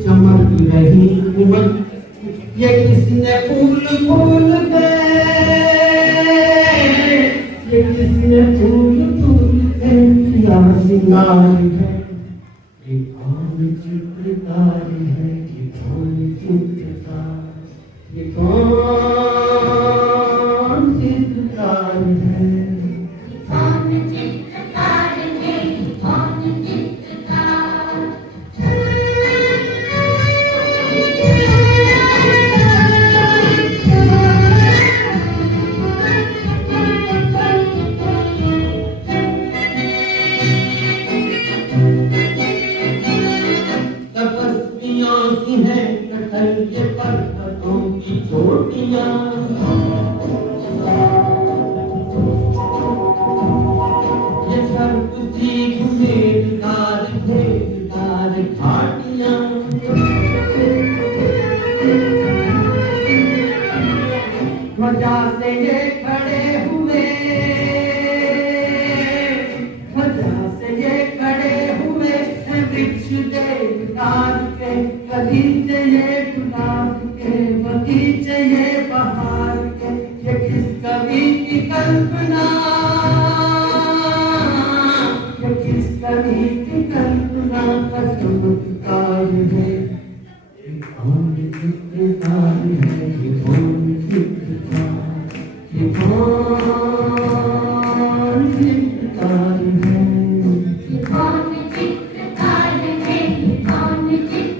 चमक रही उमंग, ये किसने फूल फूल के, ये किसने फूल फूल के किया सिंगार है, ये कौन चित्रकारी है, ये कौन चित्रकार, ये कौन चित्रकार है, कौन चित्रकार है, कौन चित्रकार। तपस्वियों की है कटल ये पर्वतों की चोटियां, ये सर्प सी घुमेरदार घेरदार घाटियां, ध्वजा से ये खड़े हुए, ध्वजा से ये खड़े हुए हैं वृक्ष देवदार के, बगीचे ये गुलाब के, बगीचे ये बहार के, ये किस कवि की कल्पना, ये किस कवि की कल्पना का चमत्कार है, ये कौन चित्रकार है, ये कौन चित्रकार, ये कौन चित्रकार है, कौन चित्रकार है, कौन चित्रकार।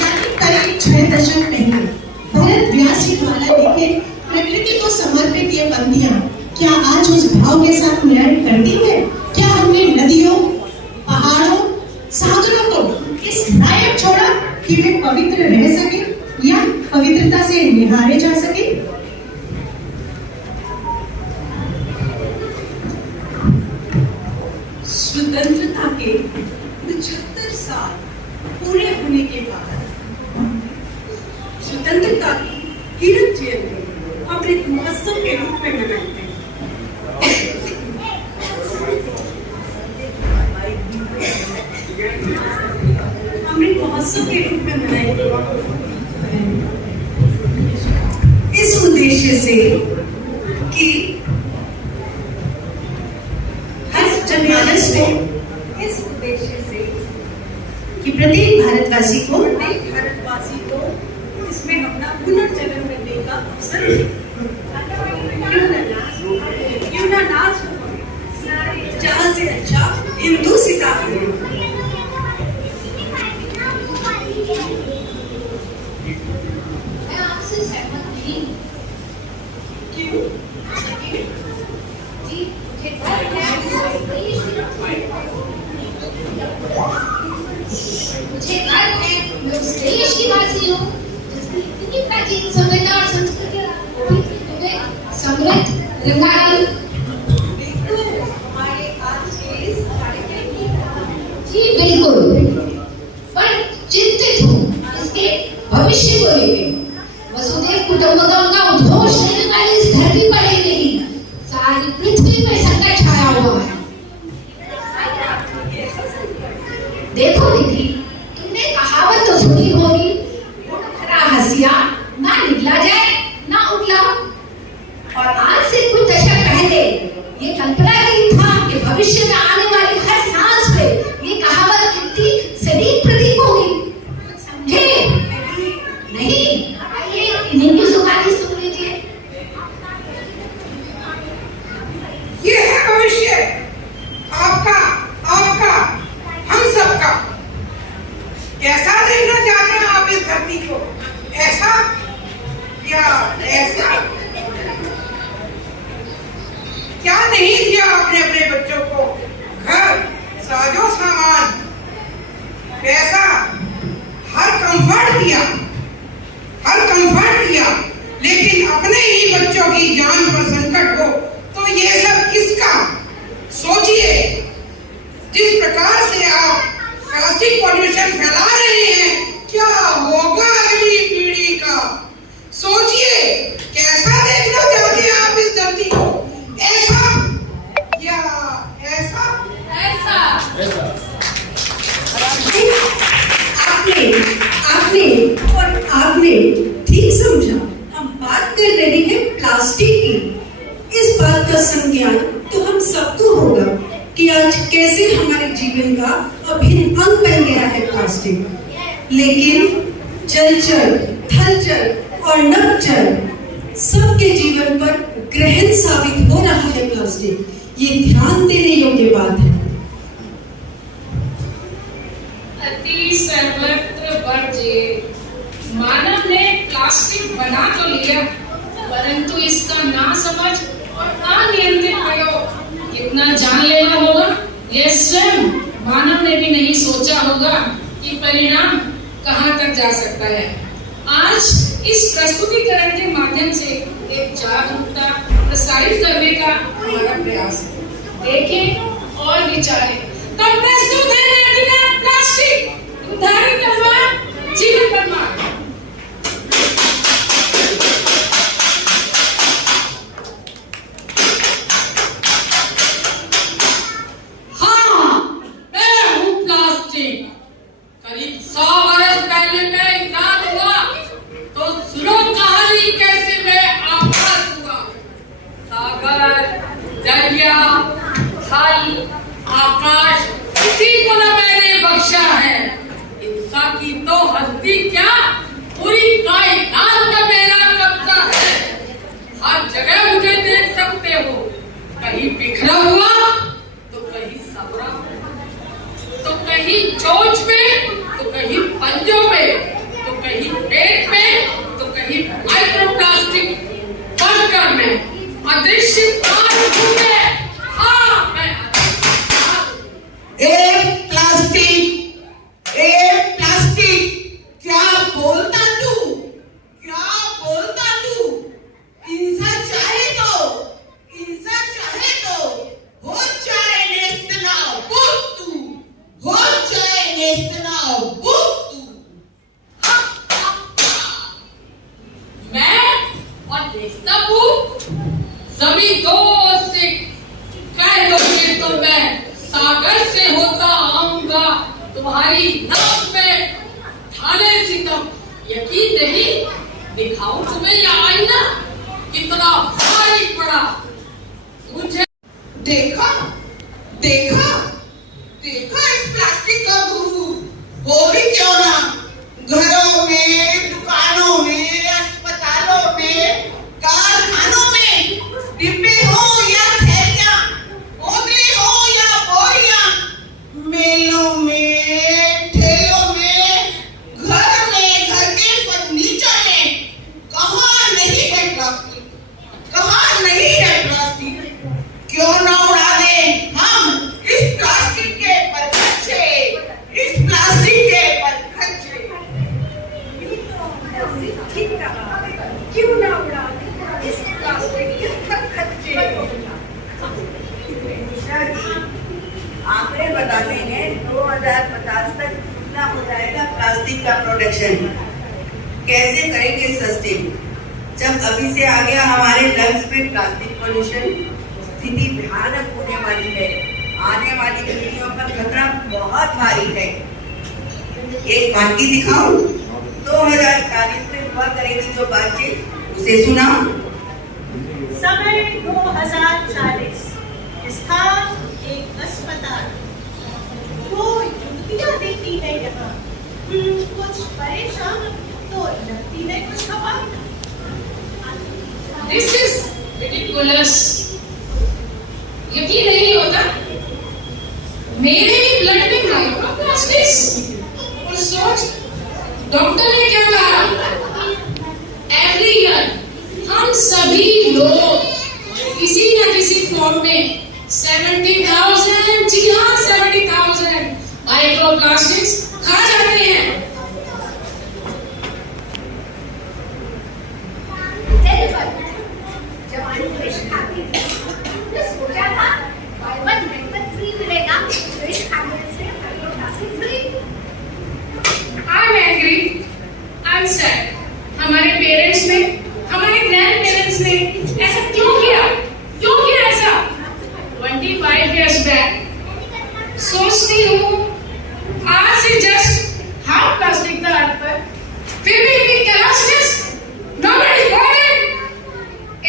यानी करीब 6 दशक पहले भरत व्यास जी द्वारा लिखे प्रकृति को समर्पित ये पंक्तियां क्या आज उस भाव के साथ मिलन करती है? क्या हमने नदियों, पहाड़ों, सागरों को इस लायक छोड़ा कि वे पवित्र रह सके या पवित्रता से निहारे जा सके? स्वतंत्रता के 75 साल पूरे होने के बाद स्वतंत्रता की किरण जयंती अमृत महोत्सव के रूप में मनाते हैं। अमृत महोत्सव के रूप में मनाएंगे इस उद्देश्य से कि हर जनमानस में, इस उद्देश्य से कि प्रत्येक भारतवासी को इसमें अपना पुनर्जन्म करने का अवसर क्यों ना नाच जहाँ से अच्छा हिंदू सितारे। मैं आपसे सहमत नहीं हूँ। क्यों? जी, मुझे गर्व है मैं उस देश की वासी हूँ जिसकी इतनी प्राचीन सभ्यता और संस्कृति समृद्ध रंगारंग। जी बिल्कुल, पर चिंतित हूँ इसके भविष्य को लेकर। वसुदेव कुटुंबकम का उद्घोष करने वाली इस धरती पर ही नहीं, सारी पृथ्वी में संकट छाया हुआ है। देखो दीदी, तुमने कहावत तो सुनी होगी, उठ खड़ा हंसिया ना निकला जाए ना उठला। और आज से कुछ दशक पहले ये कल्पना की था कि भविष्य में आने वाली हर सांस पे ये कहावत कितनी सटीक प्रतीक होगी। समझे? नहीं? आइए इन्हीं की जुबानी सुन लीजिए। ये है भविष्य आपका, आपका, हम सबका। कैसा देखना चाहते हैं आप इस धरती को? ऐसा या ऐसा? क्या नहीं दिया आपने अपने बच्चों को? घर, साजो सामान, पैसा, हर कंफर्ट दिया, हर कंफर्ट दिया, लेकिन अपने ही बच्चों की जान पर संकट हो तो ये सब किसका? सोचिए, जिस प्रकार से आप प्लास्टिक पॉल्यूशन फैला रहे हैं, क्या होगा अगली पीढ़ी का? सोचिए, कैसा देखना चाहते हैं आप इस धरती को? ऐसा या ऐसा? आपने ठीक समझा। हम बात कर रहे हैं प्लास्टिक की। इस बात का संज्ञान तो हम सबको होगा कि आज कैसे हमारे जीवन का अभिन्न अंग बन गया है प्लास्टिक। लेकिन जलचर, थलचर और नभचर सबके जीवन पर ग्रहण साबित हो रहा है प्लास्टिक। ये ध्यान देने योग्य बात है। अति सर्वत्र वर्ज्य। मानव ने प्लास्टिक बना तो लिया, परंतु इसका ना समझ और अनियंत्रित प्रयोग कितना जान लेना होगा, यह स्वयं मानव ने भी नहीं सोचा होगा कि परिणाम कहां तक जा सकता है। आज इस प्रस्तुतिकरण के माध्यम से एक जागरूकता प्रसारित करने का हमारा प्रयास है। देखें और विचारें। तब प्रस्तुत है नाटिका प्लास्टिक उद्धारी तलवार जीवन प्रमाण। करीब 100 वर्ष पहले मैं इंसान हुआ तो सुनो कहानी कैसे मैं आकाश हुआ। सागर, दरिया, थल, आकाश किसी को न मैंने बख्शा है। इंसान की तो हस्ती क्या, पूरी कायनात का मेरा कब्जा है। हर जगह मुझे देख सकते हो, कहीं बिखरा हुआ तो कहीं सबरा, तो कहीं चोंच में तो कहीं पंजों में, तो कहीं पेट में तो कहीं माइक्रोप्लास्टिक बंकर में। अदृश्य तार में, हाँ मैं प्लास्टिक क्या बोलता तू, क्या बोलता तू? इंसान चाहे तो हो जाए नेस्तनाबूद तू, हो जाए नेस्तनाबूद तू। मैं और नेस्तनाबूद जमीन दो से कह दो कि तो मैं सागर से होता आऊंगा तुम्हारी नाव में ठाने सितम। यकीन नहीं, दिखाऊं तुम्हें यह आईना कितना भारी पड़ा मुझे। देखा इस प्लास्टिक का गुरु। वो भी क्यों ना, घरों में, दुकानों में, अस्पतालों में, कारखानों में, डिब्बे हो या थैलियां, बोतलें हो या बोरियां, मेलों में, ठेलों में, घर के फर्नीचर में, कहाँ नहीं है प्लास्टिक, कहाँ नहीं है प्लास्टिक। क्यों ना उड़ा दे हम इस प्लास्टिक के परखच्चे, इस प्लास्टिक के परखच्चे। क्यों ना उड़ा दे इस प्लास्टिक के परखच्चे। आंकड़े बताते हैं 2050 तक कितना हो जाएगा प्लास्टिक का प्रोडक्शन। कैसे करेंगे सस्टेन जब अभी से आ गया हमारे लंग्स में प्लास्टिक पोल्यूशन। स्थिति भयानक होने वाली है, आने वाली पीढ़ियों पर खतरा बहुत भारी है। एक वाक्य दिखाऊं, 2040 में हुआ करेगी जो बातचीत, उसे सुना। समय 2040, स्थान एक अस्पताल। तो युवतियां देखती है यहाँ, कुछ परेशान तो लगती है कुछ हवा। This is ridiculous. यकीन नहीं होता, मेरे ही ब्लड में माइक्रोप्लास्टिक्स। और सोच, डॉक्टर ने क्या कहा, एवरी ईयर हम सभी लोग किसी न किसी फॉर्म में 70,000, जी हाँ 70,000 माइक्रोप्लास्टिक्स खा जाते हैं। सोचा था 1 मिनट में फ्री मिलेगा, फ्री खाने से माइक्रोप्लास्टिक फ्री। वंस सेड, हमारे पेरेंट्स ने, हमारे ग्रैंड पेरेंट्स ने ऐसा क्यों किया? क्यों किया ऐसा? 25 years बैक सोचती हूँ आज से जस्ट हाफ प्लास्टिक था अर्थ पर, फिर भी इतनी carelessness, nobody bothered.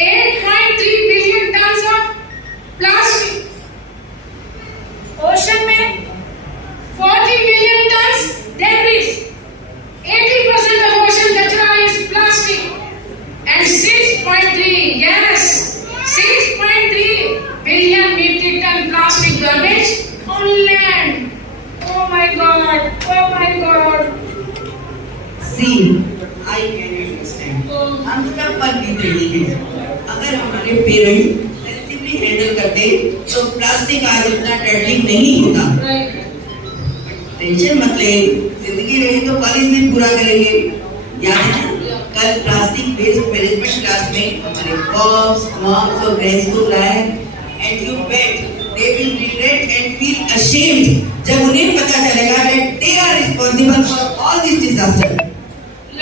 8.3 billion tons of plastic. Ocean में 40 million tons debris. 80% of ocean kachra is plastic. And 6.3, yes, 6.3 billion metric ton plastic garbage on land. Oh my God, oh my God. See, I can understand. हम सब पर बीत रही है। अगर हमारे parents sensitively handle करते तो प्लास्टिक आज इतना डेडली नहीं होता। टेंशन मत ले, जिंदगी रही तो कॉलेज में पूरा करेंगे। याद है कल प्लास्टिक वेस्ट मैनेजमेंट क्लास में हमारे बॉस, मॉम्स और फ्रेंड्स को लाया, and you bet they will regret and feel ashamed जब उन्हें पता चलेगा that they are responsible for all this disaster.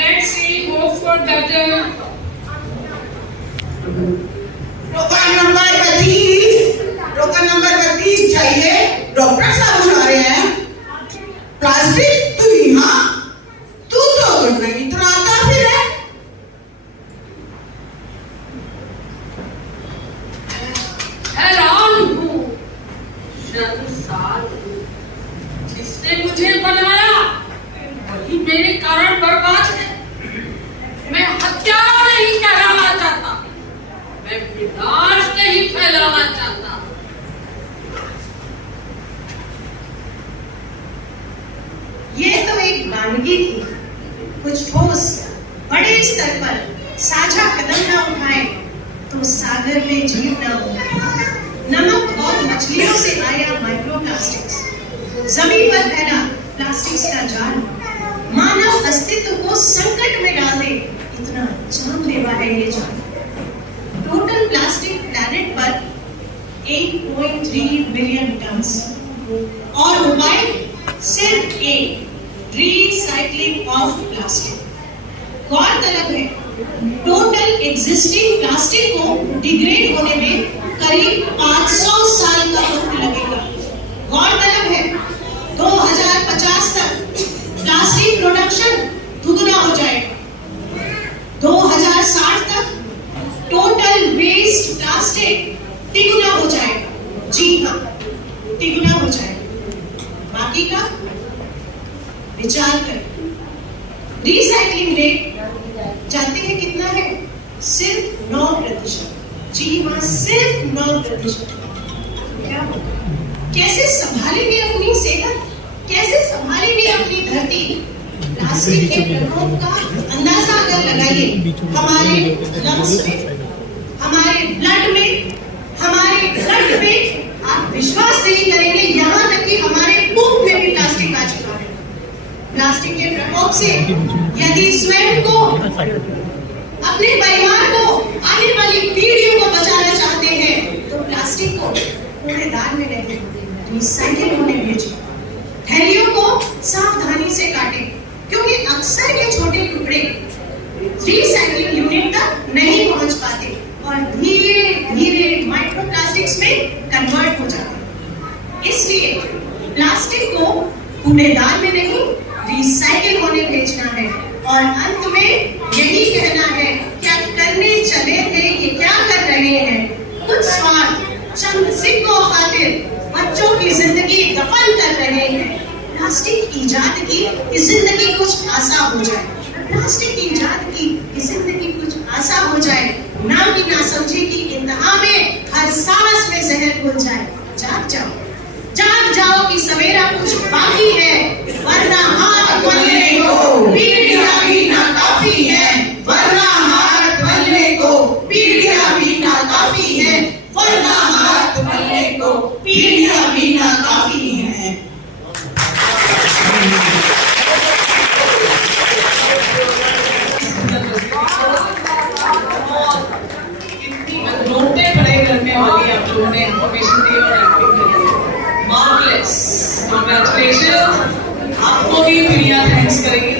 Let's see, hope for better. रोका नंबर 32 चाहिए। डॉक्टर साहब बुला रहे हैं। प्लास्टिक तू यहाँ, तू तो नहीं इतराता फिर है। हैरान हूँ, शर्मसार हूँ। जिसने मुझे बनाया वही मेरे कारण बर्बाद है। मैं हत्यारा नहीं कहलाना चाहता, मैं विनाश नहीं फैलाना चाहता। ये तो एक वानगी थी। कुछ ठोस बड़े स्तर पर साझा कदम न उठाए तो सागर में जीव न हो। नमक और मछलियों से आया माइक्रोप्लास्टिक्स, जमीन पर फैला प्लास्टिक्स का जाल मानव अस्तित्व को संकट में डाल दे, इतना जानलेवा है ये जाल। टोटल प्लास्टिक प्लैनेट पर 8.3 बिलियन टन्स और उपाय सिर्फ एक, रिसाइकलिंग ऑफ प्लास्टिक। गौरतलब है टोटल एग्जिस्टिंग प्लास्टिक को डिग्रेड होने में करीब 500 साल का वक्त लगेगा। गौरतलब है 2050 तक प्लास्टिक प्रोडक्शन दुगना हो जाएगा। 2060 तक टोटल वेस्ट प्लास्टिक तिगुना हो जाएगा। जी हाँ, तिगुना हो जाएगा। बाकी का विचार करें। रिसाइकलिंग रेट जानते हैं कितना है? सिर्फ 9%। जी हाँ, सिर्फ 9%। क्या कैसे संभालेंगे अपनी सेहत, कैसे संभालेंगे अपनी धरती? प्लास्टिक के प्रकोप का अंदाजा अगर लगाइए, हमारे लंग्स में, हमारे ब्लड में, हमारे गट में, आप विश्वास नहीं करेंगे, यहाँ तक कि हमारे मुंह में भी प्लास्टिक आ चुका है। प्लास्टिक के प्रकोप से यदि स्वयं को, अपने परिवार को, आने वाली पीढ़ियों को बचाना चाहते हैं तो प्लास्टिक को कूड़ेदान में नहीं, रिसाइकिल होने भेजें। थैलियों को सावधानी से काटें, क्योंकि अक्सर ये छोटे टुकड़े रिसाइकिलिंग यूनिट तक नहीं पहुंच पाते और धीरे धीरे माइक्रोप्लास्टिक्स में कन्वर्ट हो जाते हैं। इसलिए प्लास्टिक को कूड़ेदान में नहीं, रिसाइकिल होने भेजना है। और अंत में यही कहना है, क्या करने चले थे, ये क्या कर रहे हैं? कुछ स्वार्थ, चंद सिक्कों खातिर बच्चों की जिंदगी दफन कर रहे हैं। प्लास्टिक ईजाद की कि जिंदगी कुछ आसा हो जाए, प्लास्टिक ईजाद की कि जिंदगी कुछ आसा हो जाए, ना कि ना समझी की इंतहा में हर सांस में जहर घुल जाए। जाग जाओ, जाग जाओ कि सवेरा कुछ बाकी है, वरना हाथ बनने को पीढ़ियां भी नाकाफी है, वरना हाथ बनने को पीढ़ियां भी नाकाफी है, वरना हाथ बनने को पीढ़ियां भी नाकाफी है। रोटे पड़े करने वाली आप लोगों ने इंफॉर्मेशन दी और एक्टिंग करी, मार्वलेस, कांग्रेचुलेशन। आपको भी प्रिया थैंक्स करेंगे।